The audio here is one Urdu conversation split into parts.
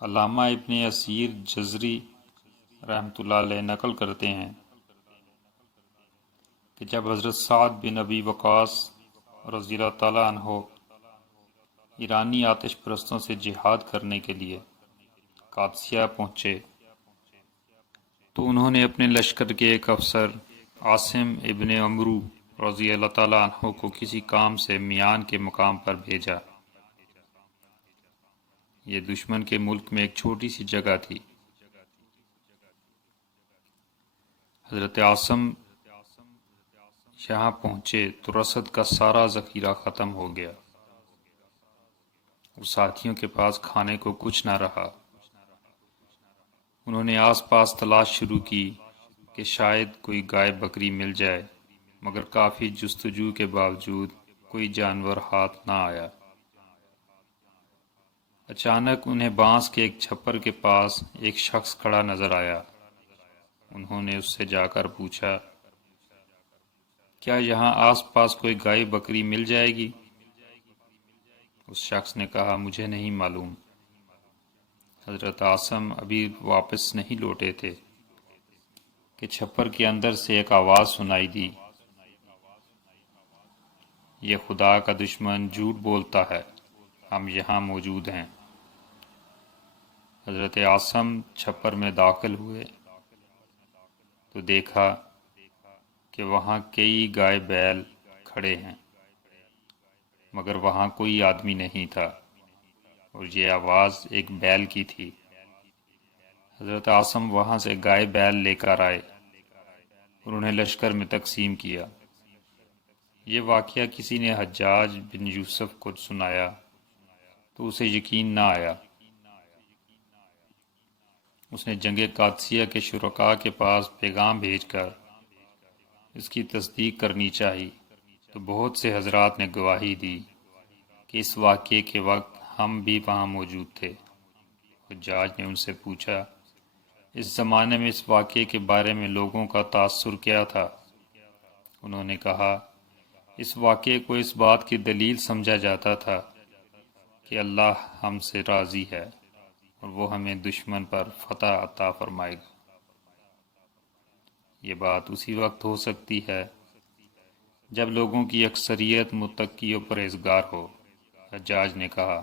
علامہ ابن اسیر جزری رحمۃ اللہ علیہ نقل کرتے ہیں کہ جب حضرت سعد بن ابی وقاص رضی اللہ تعالیٰ عنہ ایرانی آتش پرستوں سے جہاد کرنے کے لیے قادسیہ پہنچے تو انہوں نے اپنے لشکر کے ایک افسر عاصم ابن عمرو رضی اللہ تعالیٰ عنہ کو کسی کام سے میان کے مقام پر بھیجا۔ یہ دشمن کے ملک میں ایک چھوٹی سی جگہ تھی۔ حضرت عاصم یہاں پہنچے تو رسد کا سارا ذخیرہ ختم ہو گیا اور ساتھیوں کے پاس کھانے کو کچھ نہ رہا۔ انہوں نے آس پاس تلاش شروع کی کہ شاید کوئی گائے بکری مل جائے، مگر کافی جستجو کے باوجود کوئی جانور ہاتھ نہ آیا۔ اچانک انہیں بانس کے ایک چھپر کے پاس ایک شخص کھڑا نظر آیا۔ انہوں نے اس سے جا کر پوچھا، کیا یہاں آس پاس کوئی گائے بکری مل جائے گی؟ اس شخص نے کہا، مجھے نہیں معلوم۔ حضرت عاصم ابھی واپس نہیں لوٹے تھے کہ چھپر کے اندر سے ایک آواز سنائی دی، یہ خدا کا دشمن جھوٹ بولتا ہے، ہم یہاں موجود ہیں۔ حضرت عاصم چھپر میں داخل ہوئے تو دیکھا کہ وہاں کئی گائے بیل کھڑے ہیں، مگر وہاں کوئی آدمی نہیں تھا، اور یہ آواز ایک بیل کی تھی۔ حضرت عاصم وہاں سے گائے بیل لے کر آئے اور انہیں لشکر میں تقسیم کیا۔ یہ واقعہ کسی نے حجاج بن یوسف کو سنایا تو اسے یقین نہ آیا۔ اس نے جنگ قادسیہ کے شرکاء کے پاس پیغام بھیج کر اس کی تصدیق کرنی چاہی، تو بہت سے حضرات نے گواہی دی کہ اس واقعے کے وقت ہم بھی وہاں موجود تھے۔ حجاج نے ان سے پوچھا، اس زمانے میں اس واقعے کے بارے میں لوگوں کا تاثر کیا تھا؟ انہوں نے کہا، اس واقعے کو اس بات کی دلیل سمجھا جاتا تھا کہ اللہ ہم سے راضی ہے اور وہ ہمیں دشمن پر فتح عطا فرمائے گا۔ یہ بات اسی وقت ہو سکتی ہے جب لوگوں کی اکثریت متقی و پرہیزگار ہو۔ حجاج نے کہا،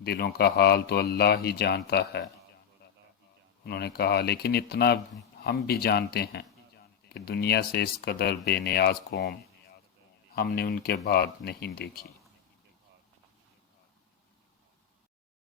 دلوں کا حال تو اللہ ہی جانتا ہے۔ انہوں نے کہا، لیکن اتنا ہم بھی جانتے ہیں کہ دنیا سے اس قدر بے نیاز قوم ہم نے ان کے بعد نہیں دیکھی۔